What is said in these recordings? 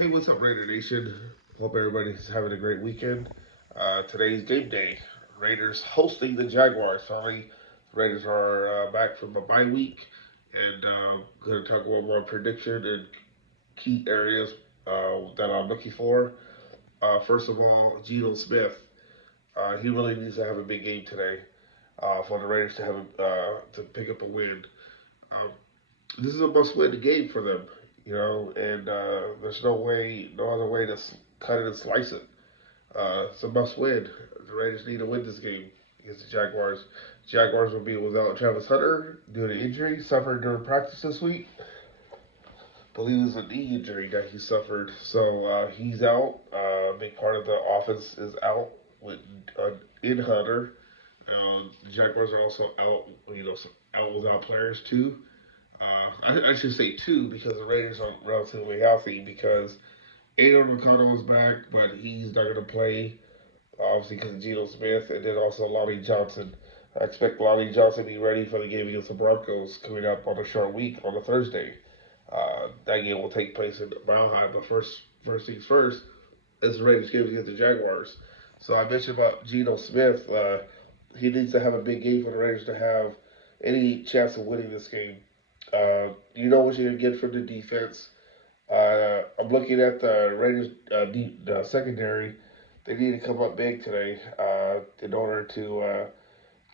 Hey, what's up, Raider Nation? Hope everybody's having a great weekend. Today's game day. Raiders hosting the Jaguars. Finally, the Raiders are back from a bye week, and going to talk about more prediction and key areas that I'm looking for. First of all, Geno Smith. He really needs to have a big game today for the Raiders to to pick up a win. Um, this is a must-win game for them, and there's no other way to cut it and slice it. It's a must-win. The Raiders need to win this game against the Jaguars. Jaguars will be without Travis Hunter due to injury suffered during practice this week. I believe it was a knee injury that he suffered, so he's out. A big part of the offense is out with in Hunter. The Jaguars are also out, out without players too. I should say two because the Raiders are relatively healthy because Aiden O'Connell is back, but he's not going to play, obviously because of Geno Smith, and then also Lonnie Johnson. I expect Lonnie Johnson to be ready for the game against the Broncos coming up on a short week on a Thursday. That game will take place in Mile High, but first things first, is the Raiders game against the Jaguars. So I mentioned about Geno Smith. He needs to have a big game for the Raiders to have any chance of winning this game. You know what you're going to get from the defense. I'm looking at the Raiders the secondary. They need to come up big today in order to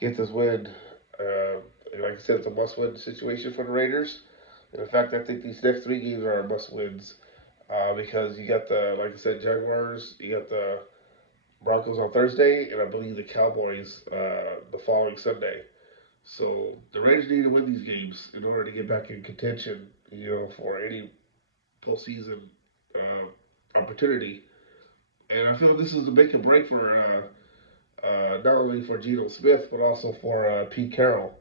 get this win. And like I said, it's a must-win situation for the Raiders. And in fact, I think these next three games are must-wins because you got like I said, Jaguars, you got the Broncos on Thursday, and I believe the Cowboys the following Sunday. So the Raiders need to win these games in order to get back in contention, for any postseason opportunity. And I feel this is a make or break for not only for Geno Smith but also for Pete Carroll.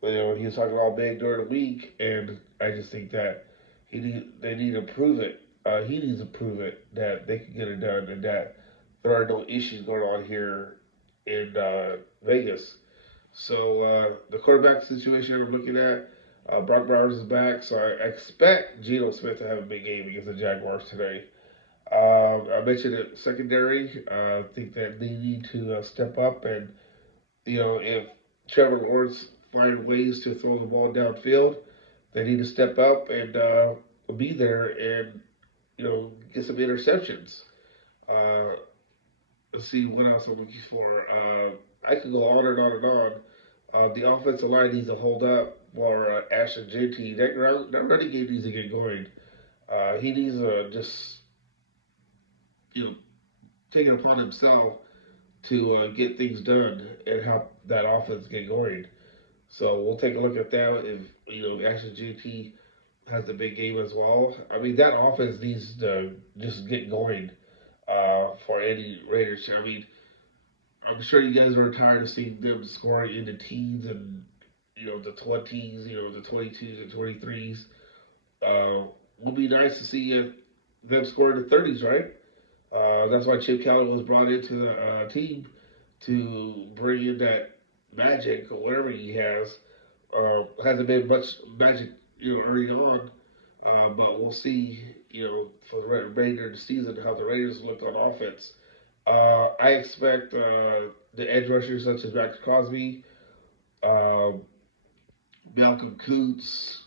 He was talking all big during the week, and I just think that they need to prove it. He needs to prove it that they can get it done and that there are no issues going on here in Vegas. So the quarterback situation I'm looking at, Brock Bowers is back, so I expect Geno Smith to have a big game against the Jaguars today. I mentioned it secondary. I think that they need to step up, and if Trevor Lawrence find ways to throw the ball downfield, they need to step up and be there and get some interceptions. Uh, let's see what else I'm looking for. I could go on and on and on. The offensive line needs to hold up for Ashton Jeanty. That running game needs to get going. He needs to just you know take it upon himself to get things done and help that offense get going. So we'll take a look at that. If Ashton Jeanty has a big game as well. I mean, that offense needs to just get going for any Raiders. I mean, I'm sure you guys are tired of seeing them scoring in the teens and the 20s, the 22s and 23s. Would be nice to see them score in the 30s, right? That's why Chip Kelly was brought into the team to bring in that magic or whatever he has. Hasn't been much magic, early on, but we'll see, for the remainder of the season how the Raiders look on offense. I expect the edge rushers such as Max Crosby, uh, Malcolm Koontz,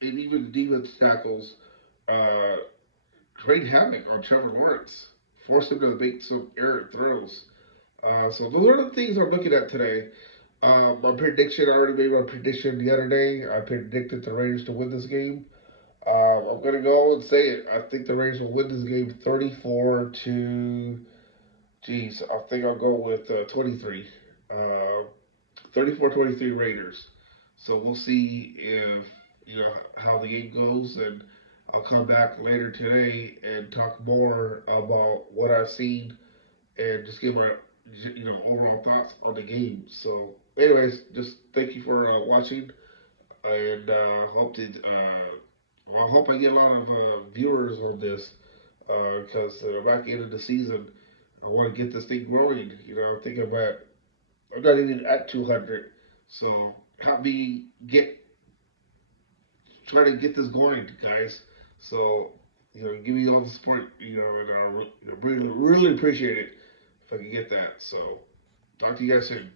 and even the defense tackles uh, create havoc on Trevor Lawrence, force him to make some errant throws. So those are the things I'm looking at today. My prediction, I already made my prediction the other day. I predicted the Raiders to win this game. I'm going to go and say it. I think the Raiders will win this game 34 to, geez, I think I'll go with 23. Uh, 34-23 Raiders. So we'll see if how the game goes, and I'll come back later today and talk more about what I've seen and just give my overall thoughts on the game. So, anyways, just thank you for watching, and I hope I get a lot of viewers on this because back end of the season, I want to get this thing growing. I'm thinking about I'm not even at 200. So help me try to get this going, guys. So give me all the support, and I really, really appreciate it if I can get that. So, talk to you guys soon.